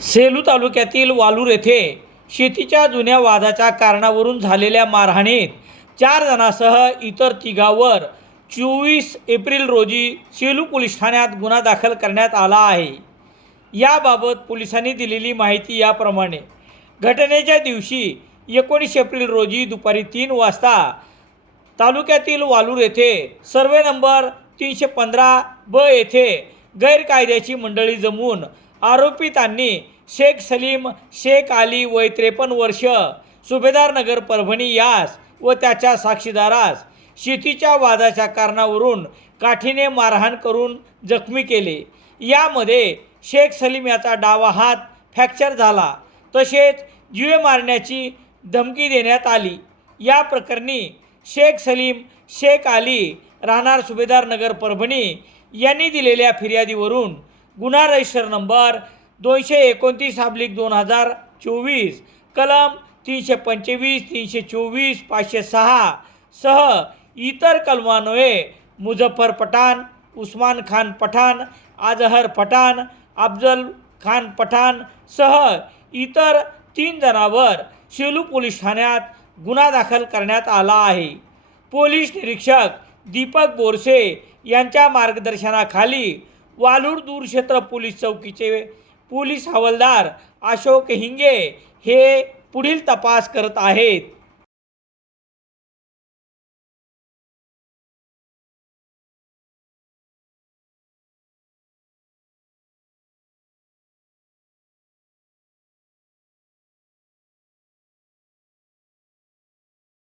सेलू तालुक्यातील वालूर येथे शेतीच्या जुन्या वादाच्या कारणावरून झालेल्या मारहाणीत चार जणांसह इतर तिघावर चोवीस एप्रिल रोजी सेलू पोलीस ठाण्यात गुन्हा दाखल करण्यात आला आहे. याबाबत पोलिसांनी दिलेली माहिती याप्रमाणे घटनेच्या दिवशी एकोणीस एप्रिल रोजी दुपारी तीन वाजता तालुक्यातील वालूर येथे सर्वे नंबर तीनशे पंधरा ब येथे गैरकायद्याची मंडळी जमून आरोपितांनी शेख सलीम शेख अली वय त्रेपन्न वर्ष सुभेदारनगर परभणी यास व त्याच्या साक्षीदारास शेतीच्या वादाच्या कारणावरून काठीने मारहाण करून जखमी केले. यामध्ये शेख सलीम याचा डावा हात फ्रॅक्चर झाला तसेच जीवे मारण्याची धमकी देण्यात आली. या प्रकरणी शेख सलीम शेख आली राहणार सुभेदार नगर परभणी यांनी दिलेल्या फिर्यादीवरून गुन्हा रजिस्टर नंबर दोनशे एकोणतीस अब्लिक दोन हजार चोवीस कलम तीनशे पंचवीस तीनशे चोवीस पाचशे सहा सह इतर कलमान्वये मुझफ्फर पठाण उस्मान खान पठाण आजहर पठाण अफजल खान पठाण सह इतर तीन जणांवर शेलू पोलीस ठाण्यात गुन्हा दाखल करण्यात आला आहे. पोलीस निरीक्षक दीपक बोरसे यांच्या मार्गदर्शनाखाली वालूर दूरक्षेत्र पोलीस चौकीचे पोलीस हवालदार अशोक हिंगे हे पुढील तपास करत आहेत.